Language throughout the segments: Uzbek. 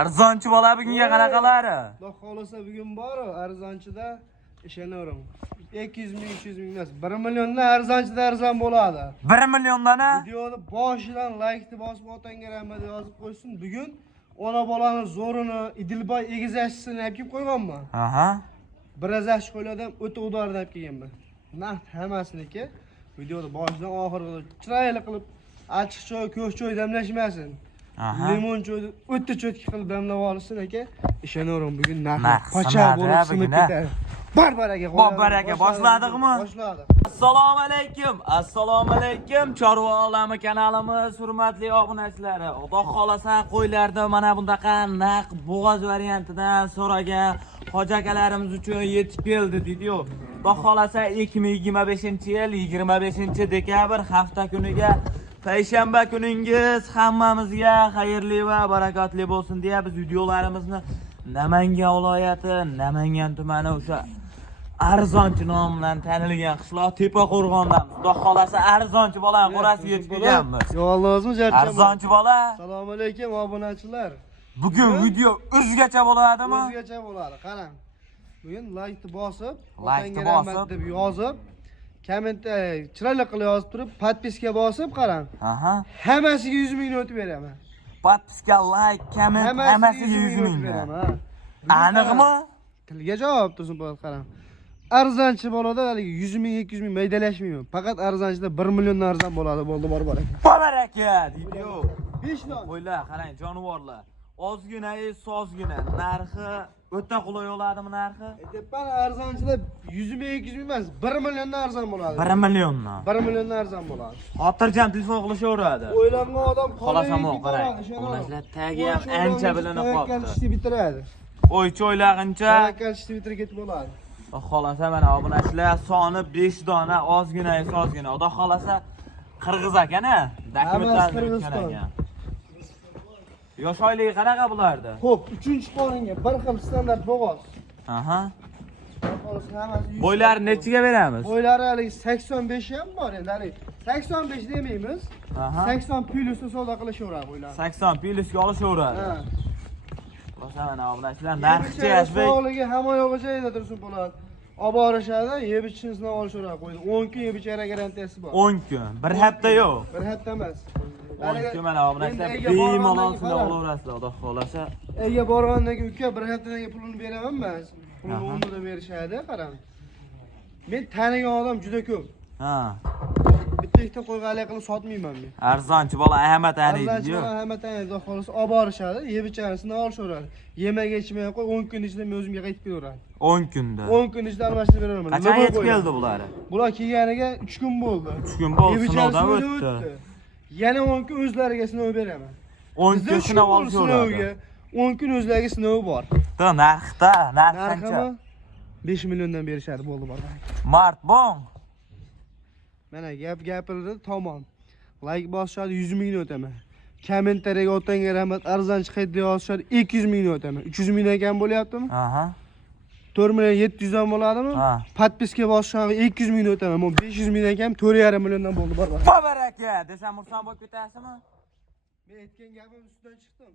Arzonchi bola bugunga qanaqalari? Xudo xolasa bugun bor, arzonchida ishonaveram. 200 ming, 300 ming emas, 1 milliondan arzonchida arzon bo'ladi. 1 milliondan a? Videoni boshidan like-ni bosib otanga rahmat yozib qo'ysin. Bugun ona bolani zo'rini, Idilboy egizashini olib kelib qo'yganman. Aha. Biraz ash qo'yladim, o'ta udordan olib kelganman. Naq hammasiniki videoni boshidan oxiriga chiroyli qilib achchiq choy, ko'k choy damlashmasin. Limon choyni o'ta cho'tki qilib damlab olsin aka. Ishonaveram bugun narx qocha bo'lib sinib ketadi. Barbar aka, boshladikmi? Boshladik. Assalomu alaykum. Assalomu alaykum. Chorva olami kanalimiz hurmatli obunachilari. Xudo xolasa qo'ylarda mana bundaqa naq bo'g'oz variantidan so'ragan hoji akalarimiz uchun yetib keldi video. Xudo xolasa 2025-yil 25-dekabr hafta kuniga payshanba kuningiz hammamizga xayrli va barakatli bo'lsin deya biz videolarimizni Namangan viloyati, Namangan tumani o'sha Arzonchi nom bilan tanilgan qishloq Tepaqo'rg'ondan. Xudo xolasa Arzonchi bolam qorasiga yetib kelganmiz. Yolg'izmi jarcham? Arzonchi bola. Assalomu alaykum obunachilar. Bugun video o'zgacha bo'ladimi? O'zgacha bo'ladi. Qarang. Bugun like-ni bosib, like-ni rahmat deb yozib, kommentda chiroyli qilib yozib turib, podpiska bosib qarang. Aha. Hammasiga 100 ming o'tib beraman. Podpiska, like, komment hammasiga 100 ming beraman. Aniqmi? Tilga javob tursin bo'ladi qarang. Arzonchi bo'ladi, haligi 100 ming, 200 ming maydalashmayman. Faqat arzonchida 1 milliondan arzon bo'ladi, bo'ldi bor aka. Baraka video. 5 don. Qo'ylar, qarang, jonivorlar. Ozgina, sozgina. Narxi o'ta qulay bo'ladimi narxi? Tepan arzonchida 100 ming, 200 ming emas, 1 milliondan arzon bo'ladi. 1 milliondan. 1 milliondan arzon bo'ladi. Xotirjam telefon qilishaveradi. O'ylangan odam xolasam qarang. Onashlar tagi ham ancha bilinib qoldi. Ishni bitiradi. O'ychoylag'incha Tavakkal ishni bitirib ketib bo'ladi. Xolasa mana obunachilar soni 5 dona, ozgina, sozgina. Xudo xolasa qirg'iz ekan-a? Dokumentlar ekan. Yosh oyligi qanaqa bo'lardi? Xo'p, 3-qoringa bir xil standart bo'g'oz. Aha. Bo'ylari nechiga beramiz? Bo'ylari hali 85 ham bor endi, hali 85 demaymiz. 80 plyusni savdo qilishaveradi bo'ylari. 80 plyusga olishaveradi. Ha. Rosa mana obunachilar narxchi yashbek. Sog'ligi hamma yo'g'i joyida tursin bo'ladi. Olib borishadi, yeb ichishni olishaveradi qo'ydi. 10 kun yeb ichara garantiyasi bor. 10 kun. Bir hafta yo'q. Bir hafta emas. 10 kun mana obunachilar bemalol shunday olaverasizlar, xudo xolasa. Ega borgandan keyin uka bir haftadan keyin pulini beraman men. Pulni o'rnida berishadi, qarang. Men tanigan odam juda ko'p. Ha. Bitta ikkita qo'yganlik qilib sotmayman men. Arzonchi bola Ahmad taniydi-ku. Arzonchi bola Ahmad taniydi, xudo xolasa olib borishadi, yeb icharisini olishaveradi. Yemaga ichmay qo'y, 10 kun ichida men o'zimga qaytib kelaveradi. 10 kunda. 10 kun ichida almashtirib beraman. Qachon yetib keldi bular? Bular kelganiga 3 kun bo'ldi. 3 kun bo'ldi, sinovdan o'tdi. Yana 10 kun o'zlariga sinov beraman. 10 kun sinov olishaveradi. 10 kun o'zlariga sinov bor. Da narx qancha? 5 milliondan berishadi, bo'ldi bor. Mart bong. Mana gapirdi tamom. Like bosishadi 100 ming o'taman. Kommentariyaga otanga rahmat, arzonchi qaytda yozishadi 200 ming o'taman. 300 mingdan kam bo'lyaptimi? Aha. 4 million 700 dan bo'ladimi? Podpiska bosishadi 200 ming o'taman. Men 500 mingdan kam 4,5 milliondan bo'ldi bor. Baraka, desam Murson bo'lib ketasizmi? Men aytgan gapim ustidan chiqdim.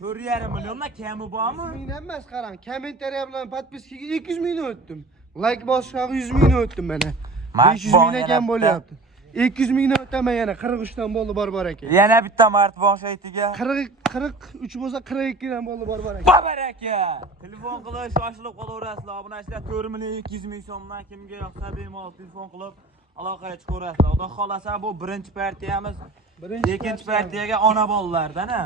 4,5 milliondan kami bormi? 100 mingdan emas, qarang. Kommentariya bilan podpiskaga 200 mingdan o'tdim. Like bosishadi 100 mingdan o'tdim mana. 500 mingdan kam bo'lyapti. 200 mingdan o'taman yana 43 dan bo'ldi bor aka. Yana bitta mart bosh aytiga. 43 bo'lsa 42 dan bo'ldi bor aka. Baraka. Telefon qilish shoshilib qolaverasizlar. Obunachilar 4 million 200 ming so'mdan kimga yoqsa bemalol telefon qilib aloqaga chiqaverasizlar. Xudo xolasa bu birinchi partiyamiz. Ikkinchi partiyaga ona bolalardan-a.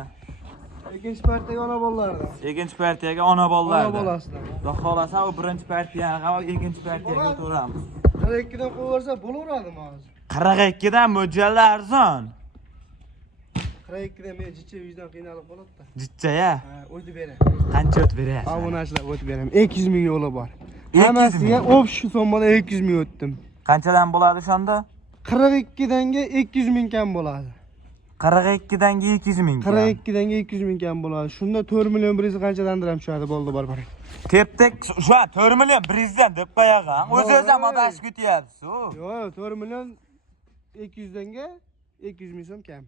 Ikkinchi partiyaga ona bolalardan. Ikkinchi partiyaga ona bolalardan. Ona bolasizlar. Xudo xolasa u birinchi partiyaga va ikkinchi partiyaga o'tamiz. 42 dan qo'yversa bo'laveradimi hozir? 42 dan mo'ljalla arzon. 42 dan men jicha vijdan qiynalib qoladi-da. Jicha-ya? Ha, o'tib beray. Qancha o'tib berasiz? Obunachilar o'tib beraman. 200 ming yo'li bor. Hammasiga общий so'mmada 200 ming o'tdim. Qanchadan bo'ladi shunda? 42 danga 200 ming kam bo'ladi. 42 danga 200 ming. 42 danga 200 ming kam bo'ladi. Shunda 4 million 100 qanchadandir ham tushadi, bo'ldi bor. Teptek şu an 4 million 100 deb qo'yagan. O'zingiz ham adashib ketyapsiz. Yo'q, 4 million 200 danga 200 ming so'm kam.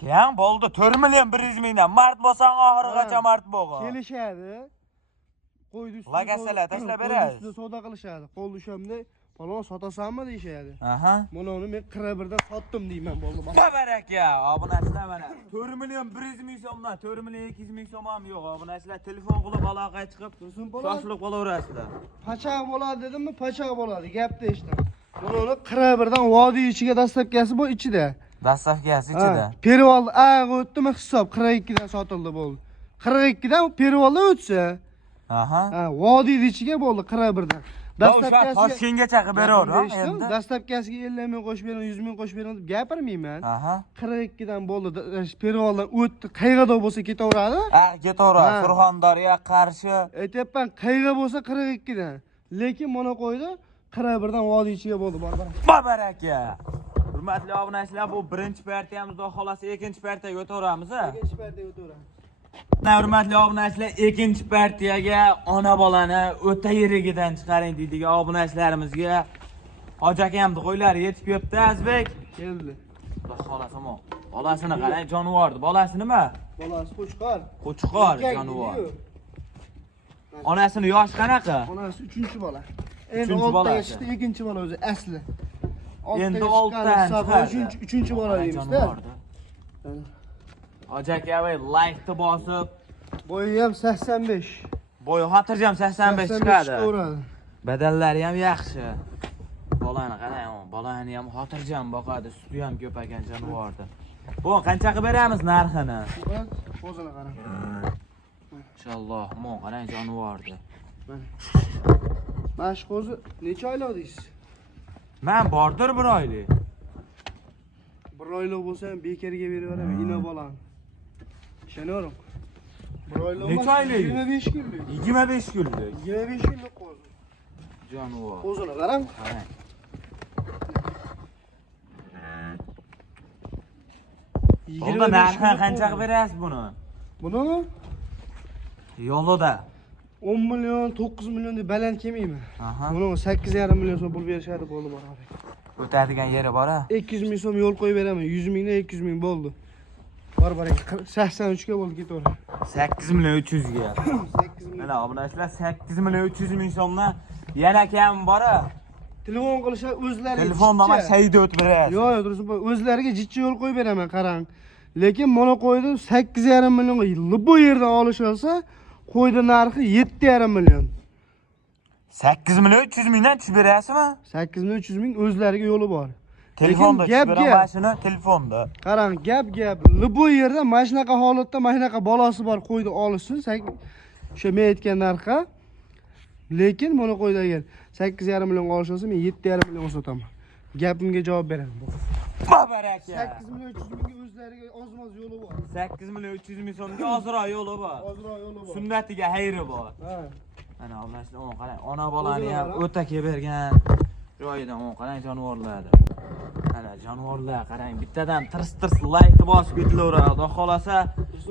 Keyin bo'ldi 4 million 100 mingdan. Mart bo'lsang oxirigacha mart bo'g'in. Kelishadi. Qo'ydi ustiga. Lagasalar tashlab beradi. Ustiga savdo qilishadi. Qo'l ushamda falon sotasanmi deyshadi. Aha. Mana uni men 41dan sotdim deyman bo'ldi. Baraka, obunachilar mana 4 million 100 ming so'mdan 4 million 200 ming so'm ham yo'q. Obunachilar telefon qilib aloqaga chiqib, shoshilib qolaverasizlar. Pachaq bo'ladi dedimmi? Pachaq bo'ladi. Gapni eshitdim. Mana uni 41dan vodiy ichiga dastlabkasi bu ichida. Dastavkasi ichida. Pervol o'tdimi hisob 42 dan sotildi bo'ldi. 42 dan pervolda o'tsa, Aha. vodiy ichiga bo'ldi 41 dan. Dastlabkasi Toshkentgacha qilib beraver endi. Dastlabkasiga 50 ming qo'shib beraman, 100 ming qo'shib beraman deb gapirmayman. Aha. 42 dan bo'ldi. Pervoldan o'tdi. Qayerda bo'lsa ketaveradi. Ketaveradi. Surxondaryo, Qarshi. Aytyapman, qayerga bo'lsa 42 dan. Lekin mana qo'ydi 41 dan vodiy ichiga bo'ldi, barbar. Baraka. Hurmatli obunachilar, bu birinchi partiyamizda xolasi ikkinchi partiyaga o'taveramiz. Ikkinchi partiyaga o'taveramiz. Hurmatli obunachilar, ikkinchi partiyaga ona bolani o'ta yirigidan chiqaring deydigan obunachilarimizga Hoji akamning qo'ylari yetib kelibdi, Azbek. Keldi. Xolasi mo. Bolasini qarang, jonivordi. Bolasi nima? Bolasi Qo'chqor. Qo'chqor jonivor. Onasini yoshi qanaqa? Onasi 3-bola. Endi 3-chi 6 bola. yoshda 2-bola o'zi asli. Endi 6dan chiqadi. 3-bola deymiz-da. Hoji aka, like-ni bosib, Bo'yi ham 85. bo'yi xotirjam 85 chiqadi. chiqaveradi. Badallari ham yaxshi. Bolani qarang, bolani ham xotirjam boqadi, suti ham ko'p ekan jonivorda. Bu qancha qilib beramiz narxini? O'zini qarang. Inshaalloh, mo qarang jonivorda. Mana shu qo'zi necha oylik deysiz? Men bordir 1 oylik. 1 oylik bo'lsa ham bekarga beraveraman, ina bolam. Ishonavering. 1 oylik Necha oylik? 25 kunlik. 25 kunlik. 25 kunlik qo'zi. Jonivor. Qo'zini qarang. Qarang. Bunda narxi qancha qilib berasiz buni? Buni Yo'lida 10 million, 9 million deb baland kelmayman. Aha. Buni 8,5 million so'm pul berishadi bo'ldi bor. O'tadigan yeri bor-a? 200 ming so'm yo'l qo'yib beraman. 100 mingdan 200 ming bo'ldi. Bor 83 ga bo'ldi ketaver. 8 million 300 ga. 8 million. Mana obunachilar 8 million 300 ming so'mdan yana kam bor-a? Telefon qilishar o'zlariga. Telefonda ham sayda o'tib berasiz. Yo'q, durust. O'zlariga jitchi yo'l qo'yib beraman, qarang. Lekin mana qo'ydi 8,5 millionga bu yerdan olish olsa, qo'ydi narxi 7,5 million. 8 million 300 mingdan tushib berasizmi? 8 million 300 ming o'zlariga yo'li bor. Telefonda gap tushib beraman shuni, telefonda. Qarang, gap. Bu yerda mana shunaqa holatda, mana shunaqa bolasi bor qo'ydi olishsin, o'sha men aytgan narxga. Lekin mana qo'ydi agar 8,5 million olish olsa, men 7,5 million sotaman. Gapimga javob beraman. Baraka. 8 million 300 mingga o'zlariga ozmoz yo'li bor. 8 million 300 ming so'mga ozroq yo'li bor. Ozroq yo'li bor. Sunnatiga xayri bor. Ha. Mana obunachilar, o'n qarang, ona bolani ham o'ta kelib bergan joyidan o'n qarang jonivorlarni. Mana jonivorlar qarang, bittadan tirs like bosib ketilaveradi. Xudo xolasa,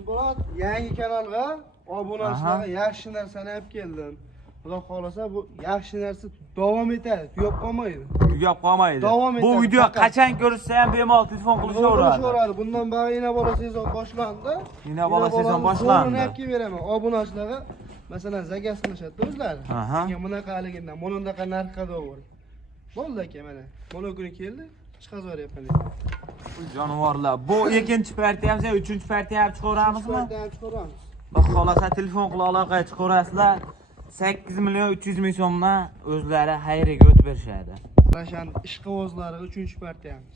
Bo'ladi, yangi kanalga obunachilarga yaxshi narsani olib keldim. Xudo xolasa bu yaxshi narsa davom etadi, tugab qolmaydi. tugab qolmaydi. Davom Bu etadi, video faqat. qachon ko'rsa ham bemalol telefon qilishaveradi. Bundan beri ina bola sezon boshlandi. Ina bola sezon boshlandi. Buni olib kelib beraman. Obunachilarga masalan zakas qilishadi o'zlari. Aha. Menga bunaqaligidan, bunaqa narxga to'g'ri. Bo'ldi aka mana. Mana kuni keldi, chiqazib beryapman. Jonivorlar. Bu ikkinchi partiyamiz, uchinchi partiya ham chiqaramizmi? Chiqaramiz. Xudo xolasa telefon qilib aloqaga chiqarasizlar. 8 million 300 ming so'mdan o'zlari xayriga o'tib berishadi. Rashan ishqibozlari 3-partiyamiz.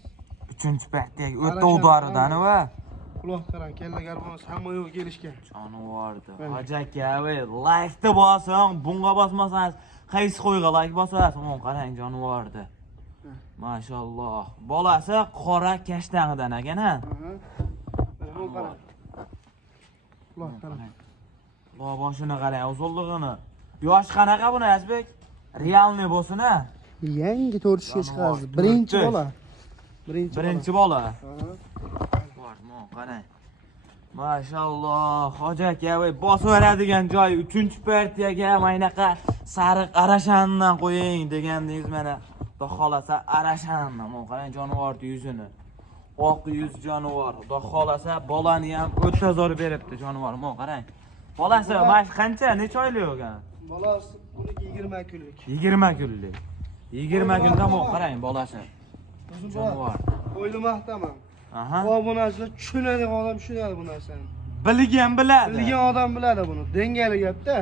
3-partiyaga o'ta udoridan va Quloq qarang, kella garbonimiz hamma yo'q kelishgan. jonivordi. Hoji aka, like-ni bosing, bunga bosmasangiz qaysi qo'yga like bosasiz? Mana qarang jonivordi. Mashalloh. Bolasi qora kashtangidan ekan-a? Mana bu qarang. Quloq qarang. Xudo boshini qarang, uzunligini. Yosh qanaqa buni Azbek? Realniy bo'lsin-a? Yangi 4 chiqardi. Birinchi bola. Birinchi bola. Bormi, qarang. Mashalloh, Hoji aka, bosib beradigan joy 3-partiyaga maynaqa sariq arashandan qo'ying degandingiz mana. Xudo xolasa arashandan, qarang jonivorning yuzini. oq yuz jonivor. Xudo xolasa bolani ham o'ta zo'r beribdi jonivor. Mo qarang. Bolasi mana qancha, necha oylik bo'lgan? Bolasi uniki 20 kunlik. 20 kunlik. 20 kunda mo qarang bolasi. Jonivor. Qo'ydi maqtaman. Aha. Bu narsa tushunadigan odam tushunadi bu narsani. Bilgan biladi. Bilgan odam biladi buni. Dengali gapda.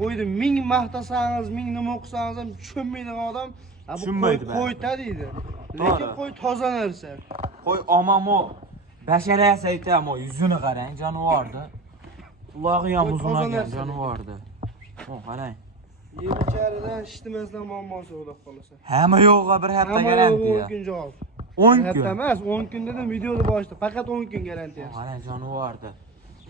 Qo'ydi 1000 maqtasangiz, 1000 nima o'qisangiz ham tushunmaydigan odam tushunmaydi. Qo'yta deydi. Lekin qo'y toza narsa. Qo'y omamo basharasi aytamo yuzini qarang jonivordi. Quloqi ham uzunagan jonivordi. O qarang. Yer icharidan ishtimasdan muammosi xudo xolasa. Hamma yo'g'i bir hafta garantiya. 10 kun javob. 10 kun. Hafta emas, 10 kun dedim videoda boshida. Faqat 10 kun garantiya. Qarang jonivordi.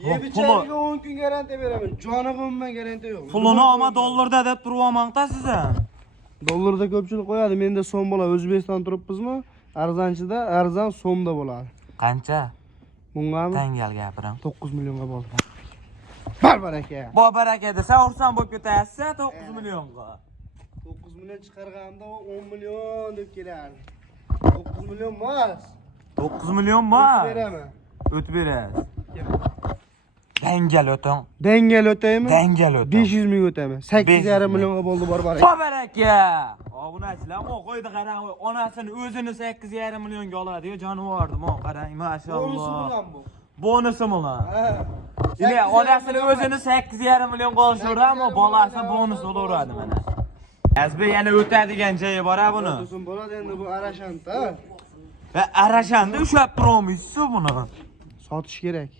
Yer ichariga 10 kun garantiya beraman. Joniga umuman garantiya yo'q. Pulini olma dollarda deb turibman-da siz ham. Dollarda ko'pchilik qo'yadi. Menda so'm bo'ladi. O'zbekiston turibmizmi? Arzonchida, arzon so'mda bo'ladi. Qancha? Bunga Tangal gapiram. 9 millionga bo'ldi. Barbaraka. Baraka desa ursan bo'lib ketasiz 9 millionga. 9 million chiqarganimda 10 million deb kelardi. 9 million emas. 9 million emas. Beraman. O'tib berasiz. Dangal o'ting. Dangal o'taymi? Dangal o'ting. 500 ming o'taman. 8,5 millionga bo'ldi barbaraka. Baraka. Obunachilar, mo qo'ydi qarang, onasini o'zini 8,5 millionga oladi-yu, jonivordi, mo qarang, mashalloh. Bonusi bilan bu. Bonusi bilan. Ha. Yine onasini o'zini 8,5 millionga olishadi-mu, bolasi bonus olaveradi mana. Azbi yana o'tadigan joyi bor-a buni. Bonusim bo'ladi endi bu Arashanda. Va Arashanda ushlab turamiz-ku buni. Sotish kerak.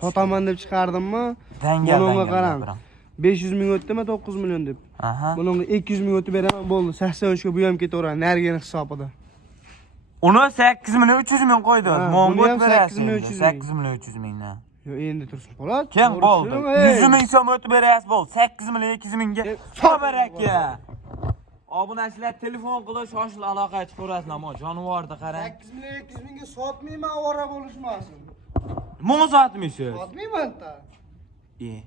Sotaman deb chiqardimmi? Bunga qarang. 500 ming o'tdimi 9 million deb. Aha. Bunga 200 ming o'tib beraman bo'ldi. 83 ga bu ham ketaveradi. Nargini hisobida. Uni 8 million 300 ming qo'ydi. Mongo ham 8 million 300 ming. 8 million 300 mingdan. Yo endi tursin bo'ladi. Kim bo'ldi? 100 ming so'm o'tib berasiz bo'ldi. 8 million 200 mingga. Baraka. Obunachilar telefon qilib shoshil aloqa aytib ko'rasizlar, mo jonivorni qarang. 8 million 200 mingga sotmayman, avora bo'lishmasin. Mo sotmaysiz? Sotmayman-da.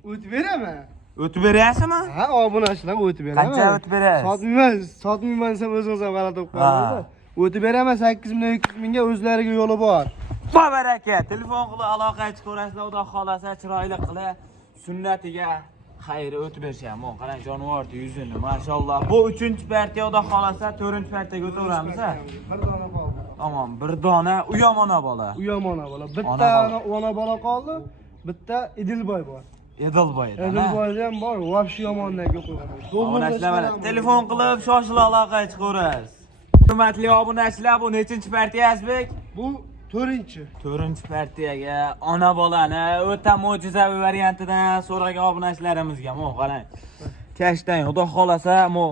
O'tib beraman. O'tib berasizmi? Ha, obunachilar o'tib beraman. Qancha o'tib berasiz? Sotmayman desam o'zingiz ham g'alati bo'lib qolasiz. O'tib beraman 8 million 200 mingga, o'zlariga yo'li bor. Baraka. Telefon qilib aloqa aytib ko'rasizlar, xudo xolasa chiroyli qilib sunnatiga xayri o'tib berisham. Mo qarang jonivorni yuzini, mashalloh. Bu 3-partiya, xudo xolasa 4-partiyaga o'taveramiz, ha? Bir dona qoldi. Tamam, bir dona uyamona bola. Uyamona bola. Bitta ona bola qoldi, bitta Idilboy bor. Edilboyda. Idilboyda ham bor, vobshe yomonlarga qo'ygan. Obunachilar, telefon qilib shoshila aloqa aytib ko'rasiz. Hurmatli obunachilar, bu nechinchi partiya Azbek? Bu 4-chi. 4-partiyaga ona bolani o'ta mo'jizaviy variantidan so'ragan obunachilarimizga mo qarang. Kashdan xudo xolasa mo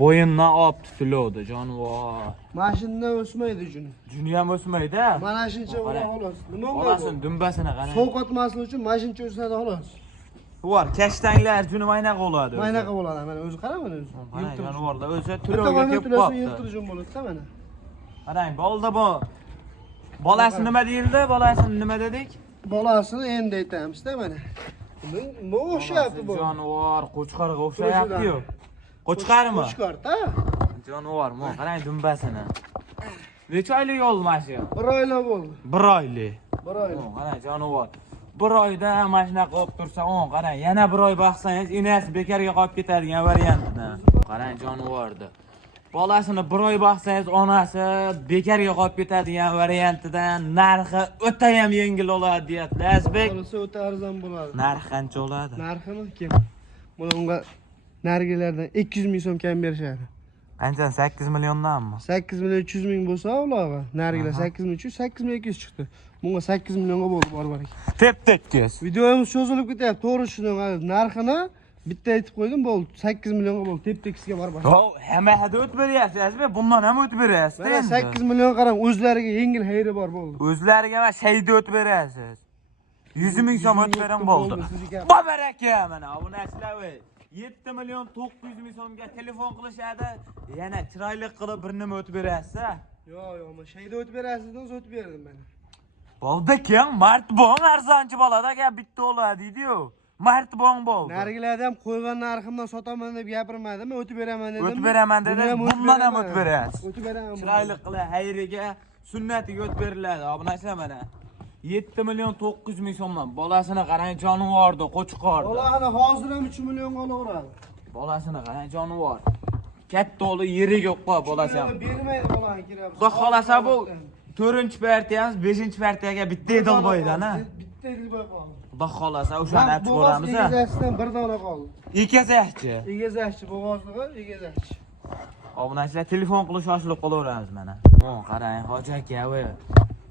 bo'yindan olib tutiladi jonivor. Mashindan o'smaydi juni. Juni ham o'smaydi. Mana shuncha bo'la xolos. Nima bo'ladi? Bolasini dumbasini qarang. Sovqotmaslik uchun mashincha o'sadi xolos. Bor, kashtanglar juni maynaqa bo'ladi. Maynaqa bo'ladi. Mana o'zi qarang mana o'zi. Qarang jonivorlar o'zi turovga kelib qoldi. Yiltirjun bo'ladi-da mana. Qarang, bo'ldi bu. Bolasi nima deyildi? Bolasini nima dedik? Bolasini endi aytamiz-da mana. Nima o'xshayapti bu? Jonivor qo'chqarga o'xshayapti-yu. Qo'chqarmi? Qo'chqar-da. Jonivor, mo qarang dumbasini. Necha oylik bo'ldi mana shu? 1 oylik bo'ldi. 1 oylik. 1 oylik. Qarang jonivor. 1 oyda mashina qilib tursa, qarang, yana 1 oy baqsangiz, enasi bekarga qolib ketadigan variantidan. Qarang jonivorni. Bolasini 1 oy baqsangiz, onasi bekarga qolib ketadigan variantidan narxi o'ta ham yengil oladi, deyapti Azbek. Bo'lsa o'ta arzon bo'ladi. Narxi qancha oladi? Narximi kim? Bunga nargilardan 200 ming so'm kam berishadi. Qancha? 8 milliondanmi? 8 million 300 ming bo'lsa, ularga nargilar 8 ming 300, 8 ming 200 chiqdi. Bunga 8 millionga bo'ldi barbarak. Tep-tekis. Videomiz cho'zilib ketyapti. To'g'ri tushundim. Narxini bitta aytib qo'ydim, bo'ldi. 8 millionga bo'ldi. Tep-tekisga barbarak. Hamma hada o'tib beryapsiz, Azbek. Bundan ham o'tib beryapsiz. Mana 8 million qarang, o'zlariga yengil hayri bor bo'ldi. O'zlariga emas, shayda o'tib beryapsiz. 100 ming so'm o'tib berang bo'ldi. Baraka mana obunachilar voy. 7 million 900 ming so'mga telefon qilishadi. Yana chiroyli qilib bir nima o'tib berasiz-a? Yo'q, men shayda o'tib berasiz, o'zi o'tib berdim mana. Bo'ldi kim? Martbon arzonchi bolada gap bitta bo'ladi deydi-yu. Martbon bo'ldi. Nargilarda ham qo'ygan narximdan sotaman deb gapirmadim, o'tib beraman dedim. O'tib beraman dedi. Bundan ham o'tib berasiz. O'tib beraman. Chiroyli qilib hayriga sunnatiga o't beriladi. Obunachilar mana 7 million 900 ming so'mdan bolasini qarang, jonivordi, qo'chqordi. Bolani hozir ham 3 millionga olaveradi. Bolasini qarang, jonivor. Katta o'g'li yirik yo'q-ku bolasi ham. Bermaydi bolani kerak. Xudo xolasa bu 4-partiyamiz, 5-partiyaga bitta edil qo'ydi-na. Bitta edil qo'ydi. Xudo xolasa o'shani olib chiqaramiz. Egizasidan bir dona qoldi. Ekazakchi. Egizakchi bo'g'ozlig'i, egizakchi. Obunachilar telefon qilib shoshilib qolaveramiz mana. Qarang, hoji aka, voy.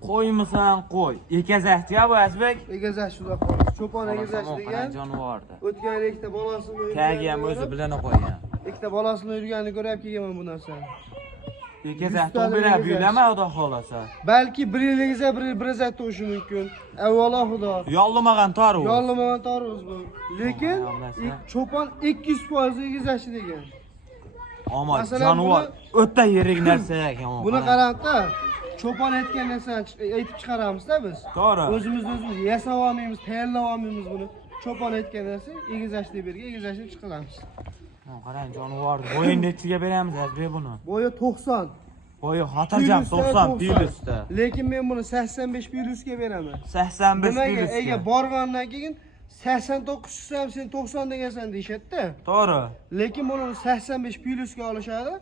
Qo'ymisan, qo'y. Ekazakchi bu Azbek. Egizakchi xudo xolasa. Cho'pon egizakchi degan. Jonivordi. O'tgan ikkita bolasini Kagi ham o'zi bilana qo'ygan. Ikkita bolasini yurganini ko'rib kelganman bu narsani. Ekazakchi berib yurama, xudo xolasa. Balki bir yilingizga bir zat tug'ishi mumkin. Avvalo xudo. Yollamagan tarvuz. Yollamagan tarvuz bu. Lekin cho'pon 200% egizakchi degan. Ammo jonivor o'ta yirik narsa ekan. Buni qarangda, cho'pon aytgan narsani aytib chiqaramiz-da biz. To'g'ri. O'zimiz yasab olmaymiz, tayyorlab olmaymiz buni. Cho'pon aytgan narsa egizakchi deb bergan, egizakchi chiqaramiz. Qarang, jonivorni bo'yi nechiga beramiz Azbek buni? Bo'yi 90. Bo'yi xotirjam 90 pilusda. Lekin men buni 85 pilusga beraman. 85 pilusga. Ega borgandan keyin 89 chiqsa ham sen 90 degansan deyshadi-da. To'g'ri. Lekin buni 85 pilusga olishadi.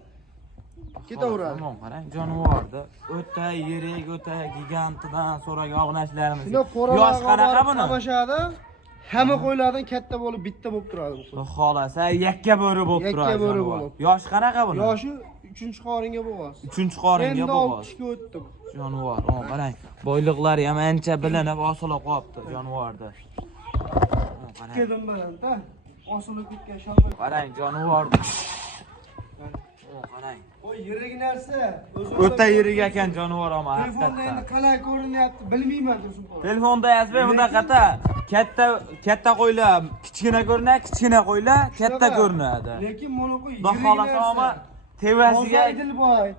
Ketaveradi. Tamam, qarang, jonivorni o'ta yirik, o'ta gigantidan so'ragan obunachilarimiz. Yosh qanaqa buni? Tomashada hamma qo'ylardan katta bo'lib bitta bo'lib turadi bu. Xudo xolasa yakka bo'ri bo'lib turadi. Yakka bo'ri bo'lib. Yosh qanaqa buni? Yoshi 3-qoringa bo'g'oz. 3-qoringa bo'g'oz. Endi 6 o'tdi. Jonivor, qarang, boyliqlari ham ancha bilinib osilib qolibdi jonivorda. Kedim bilan-da. Osilib ketgan shoqi. Qarang, jonivorni. Qarang. O yirik narsa. O'ta yirik ekan jonivor ham Telefonda endi qalay ko'rinyapti, bilmayman tursin. Telefonda Azbek bunaqa katta qo'ylar kichkina ko'rinadi, kichkina qo'ylar katta ko'rinadi. Lekin mana qo'y yirik. Xudo xolasa ham tevasiga Dilboy.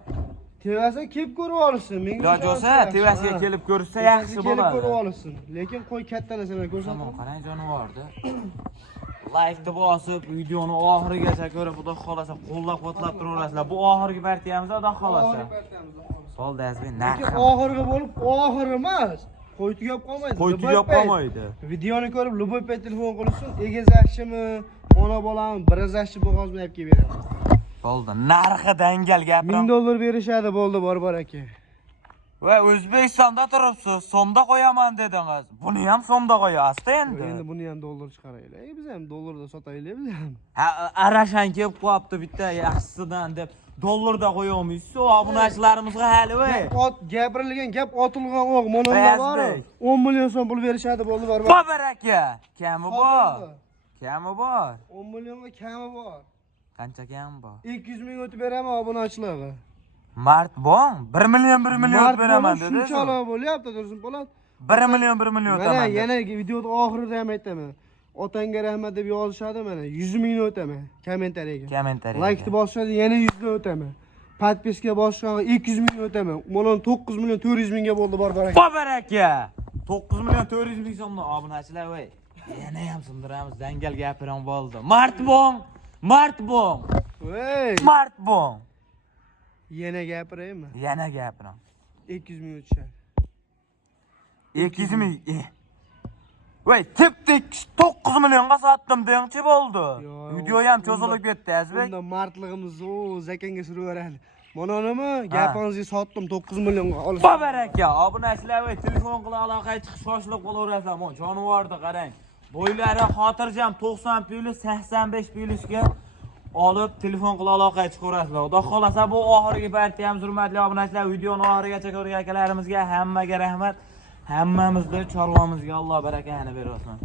Tevasiga kelib ko'rib olsin. Menga Jo'josa tevasiga kelib ko'rsa yaxshi bo'ladi. Kelib ko'rib olsin. Lekin qo'y katta narsalar ko'rsatma. Qarang, jonivorni. Like bosib, videoni oxirigacha ko'rib, xudo xolasa qo'llab-quvvatlab turaverasizlar. Bu oxirgi partiyamiz, xudo xolasa. Bo'ldi Azbek, narxi. Oxirgi bo'lib, oxiri emas. Qo'y tugab qolmaydi. Qo'y tugab qolmaydi. Videoni ko'rib, Luboy pay telefon qilsin, egizakchimi, ona bolami, birazakchi bo'g'ozmi olib kelib beraman. Bo'ldi, narxi dangal gapiram. $1000 berishadi, bo'ldi, bor aka. Va O'zbekistonda turibsiz, so'mda qo'yaman dedingiz. Buni ham so'mda qo'yasiz endi. Endi buni ham dollar chiqaraylik. Biz ham dollarda sotaylik biz ham. Ha, arashan kelib qo'yapti bitta yaxshisidan deb dollarda qo'yamiz. Obunachilarimizga hali voy. Gapirilgan gap otilgan o'q, mononlar bor. 10 million so'm pul berishadi, bo'ldi, bor. Babar aka, kami bor. Kami bor. 10 millionga kami bor. Qancha kami bor? 200 ming o'tib beraman obunachilarga. Mart bong, 1 million beraman dedi. Shunchalar bo'lyapti, Tursun Po'lat. 1 million o'taman. Mana yana videoda oxirida ham aytaman. Otangga rahmat deb yozishadi mana. 100 mingni o'taman kommentariyaga. Like bosishadi, yana 100 ni o'taman. Podpiska bosishga 200 ming o'taman. Mana 9 million 400 mingga bo'ldi, bor aka. Babar aka. 9 million 400 ming so'mdan obunachilar voy. Yana ham sindiramiz, dangal gapiram bo'ldi. Mart bong. Voy. Mart bong. Yana gapiraymi? Yana gapiram. 200 ming o'tishadi. 200 ming. Voy, tip-tik 9 millionga sotdim dengchi bo'ldi. Video ham cho'zilib ketdi Azbek. Bunda martligimiz zakonga suraveradi. Mana nima? Gapingizni sotdim 9 millionga olib. Babar aka, obunachilar voy, telefon qila aloqaga chiqish shoshilib qolaverasizlar. Mana jonivorni qarang. Bo'ylari xotirjam 90 plus 85 plusga olib telefon qila aloqaga chiqaverasizlar. Xudo xolasa bu oxirgi partiyamiz, hurmatli obunachilar. Videoni oxirigacha ko'rgan akalarimizga hammaga rahmat. Hammamizga, chorvamizga Alloh barakasini bersin.